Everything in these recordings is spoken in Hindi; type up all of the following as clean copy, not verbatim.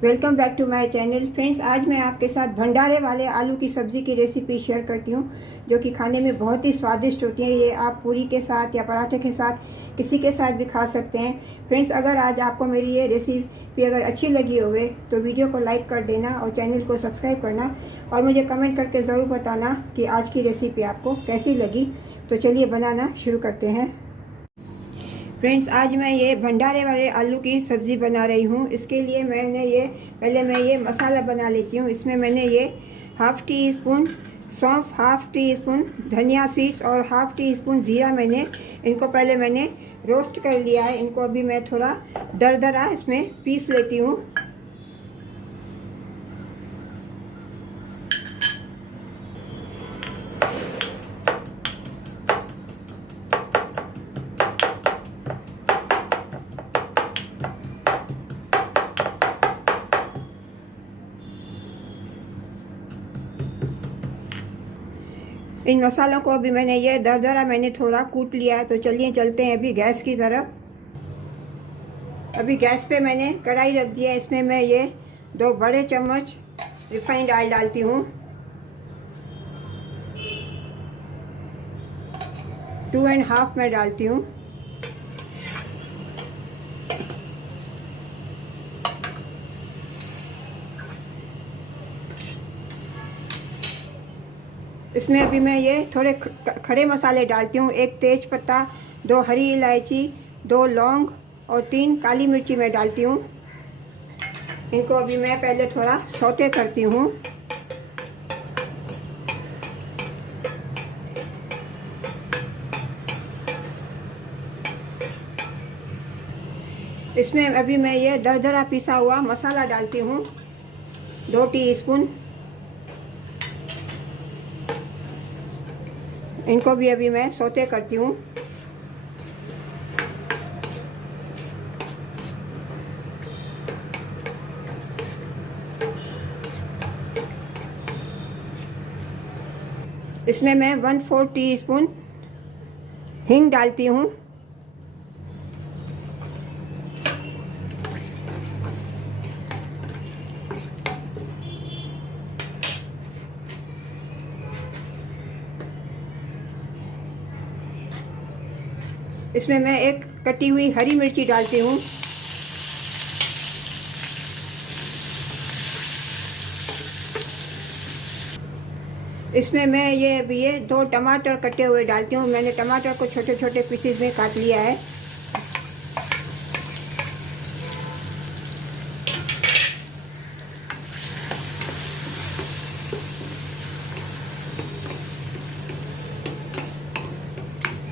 Welcome back to my channel friends. आज मैं आपके साथ भंडारे वाले आलू की सब्ज़ी की रेसिपी शेयर करती हूँ, जो कि खाने में बहुत ही स्वादिष्ट होती है। ये आप पूरी के साथ या पराठे के साथ किसी के साथ भी खा सकते हैं। फ्रेंड्स, अगर आज आपको मेरी ये रेसिपी अगर अच्छी लगी होवे तो वीडियो को लाइक कर देना और चैनल को सब्सक्राइब करना, और मुझे कमेंट करके ज़रूर बताना कि आज की रेसिपी आपको कैसी लगी। तो चलिए बनाना शुरू करते हैं। फ्रेंड्स, आज मैं ये भंडारे वाले आलू की सब्ज़ी बना रही हूँ। इसके लिए पहले मैं ये मसाला बना लेती हूँ। इसमें मैंने ये हाफ़ टी स्पून सौंफ, हाफ़ टी स्पून धनिया सीड्स और हाफ़ टी स्पून ज़ीरा इनको पहले मैंने रोस्ट कर लिया है। इनको अभी मैं थोड़ा दरदरा इसमें पीस लेती हूँ। इन मसालों को अभी मैंने दरदरा थोड़ा कूट लिया है। तो चलिए चलते हैं अभी गैस की तरफ। अभी गैस पे मैंने कढ़ाई रख दिया है। इसमें मैं ये 2 बड़े चम्मच रिफाइंड ऑयल डालती हूँ। 2.5 मैं डालती हूँ। इसमें अभी मैं ये थोड़े खड़े मसाले डालती हूँ। 1 तेज पत्ता, 2 हरी इलायची, 2 लौंग और 3 काली मिर्ची मैं डालती हूँ। इनको अभी मैं पहले थोड़ा सौते करती हूँ। इसमें अभी मैं ये दरदरा पिसा हुआ मसाला डालती हूँ, 2 टीस्पून। इनको भी अभी मैं सौते करती हूँ। इसमें मैं 1/4 टीस्पून हींग डालती हूँ। इसमें मैं एक कटी हुई हरी मिर्ची डालती हूँ। इसमें मैं ये 2 टमाटर कटे हुए डालती हूँ। मैंने टमाटर को छोटे छोटे पीसेस में काट लिया है।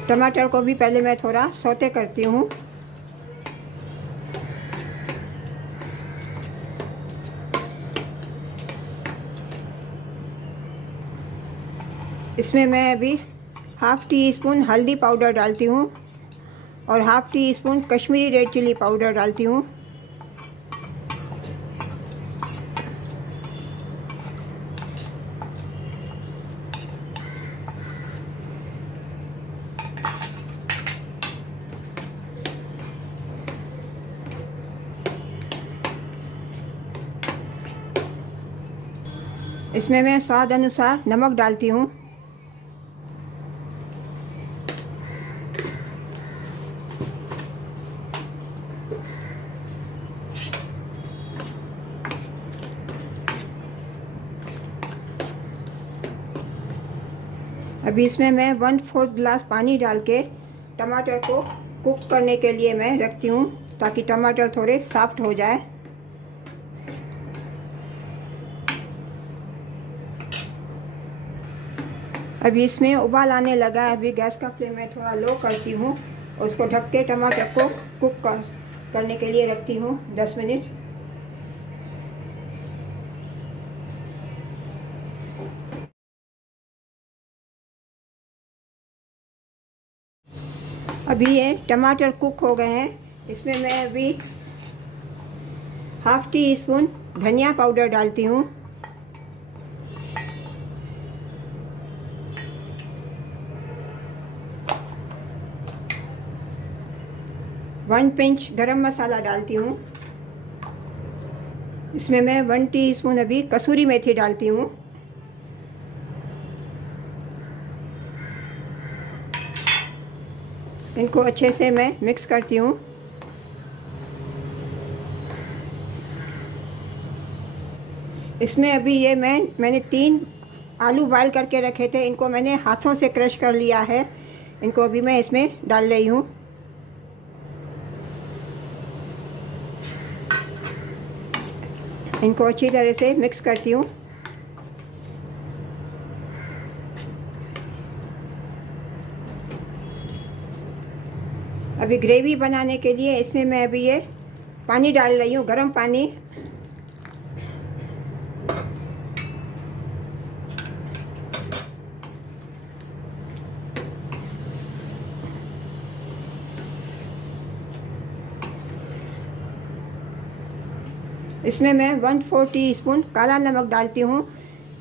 टमाटर को भी पहले मैं थोड़ा सौते करती हूँ। इसमें मैं अभी हाफ़ टी स्पून हल्दी पाउडर डालती हूँ और half teaspoon Kashmiri red chilli powder डालती हूँ। इसमें मैं स्वाद अनुसार नमक डालती हूँ। अभी इसमें मैं 1/4 गिलास पानी डाल के टमाटर को कुक करने के लिए मैं रखती हूँ, ताकि टमाटर थोड़े सॉफ्ट हो जाए। अभी इसमें उबाल आने लगा है। अभी गैस का फ्लेम मैं थोड़ा लो करती हूँ और उसको ढक के टमाटर को कुक करने के लिए रखती हूँ 10 मिनट। अभी ये टमाटर कुक हो गए हैं। इसमें मैं अभी हाफ़ टी स्पून धनिया पाउडर डालती हूँ। 1 पिंच गरम मसाला डालती हूँ। इसमें मैं 1 टीस्पून अभी कसूरी मेथी डालती हूँ। इनको अच्छे से मैं मिक्स करती हूँ। इसमें अभी ये मैंने 3 आलू बॉयल करके रखे थे, इनको मैंने हाथों से क्रश कर लिया है। इनको अभी मैं इसमें डाल रही हूँ। इनको अच्छी तरह से मिक्स करती हूँ। अभी ग्रेवी बनाने के लिए इसमें मैं अभी ये पानी डाल रही हूँ, गर्म पानी। इसमें मैं 1/4 टीस्पून काला नमक डालती हूँ।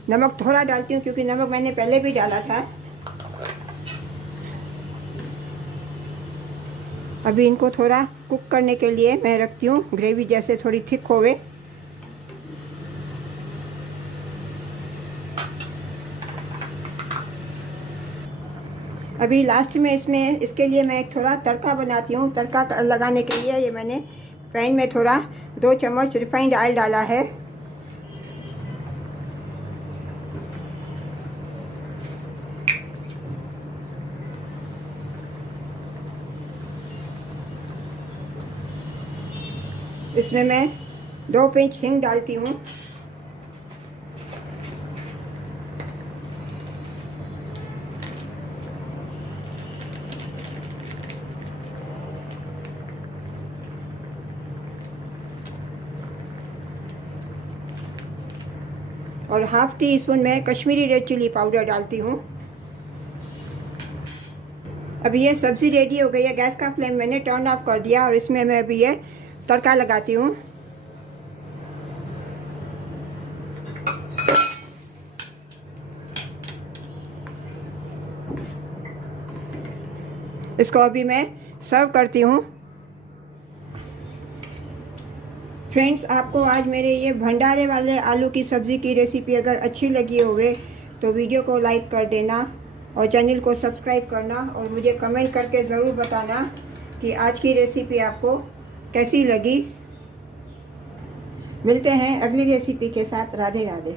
नमक थोड़ा डालती हूँ क्योंकि नमक मैंने पहले भी डाला था। अभी इनको थोड़ा कुक करने के लिए मैं रखती हूँ, ग्रेवी जैसे थोड़ी थिक होवे। अभी लास्ट में इसके लिए मैं एक थोड़ा तड़का बनाती हूँ। तड़का लगाने के लिए ये मैंने पैन में थोड़ा 2 चम्मच रिफाइंड ऑयल डाला है। इसमें मैं 2 पिंच हींग डालती हूँ। और 1/2 टीस्पून मैं कश्मीरी रेड चिली पाउडर डालती हूँ। अभी ये सब्ज़ी रेडी हो गई है। गैस का फ्लेम मैंने टर्न ऑफ कर दिया और इसमें मैं अभी ये तड़का लगाती हूँ। इसको अभी मैं सर्व करती हूँ। फ्रेंड्स, आपको आज मेरे ये भंडारे वाले आलू की सब्ज़ी की रेसिपी अगर अच्छी लगी होवे तो वीडियो को लाइक कर देना और चैनल को सब्सक्राइब करना और मुझे कमेंट करके ज़रूर बताना कि आज की रेसिपी आपको कैसी लगी। मिलते हैं अगली रेसिपी के साथ। राधे राधे।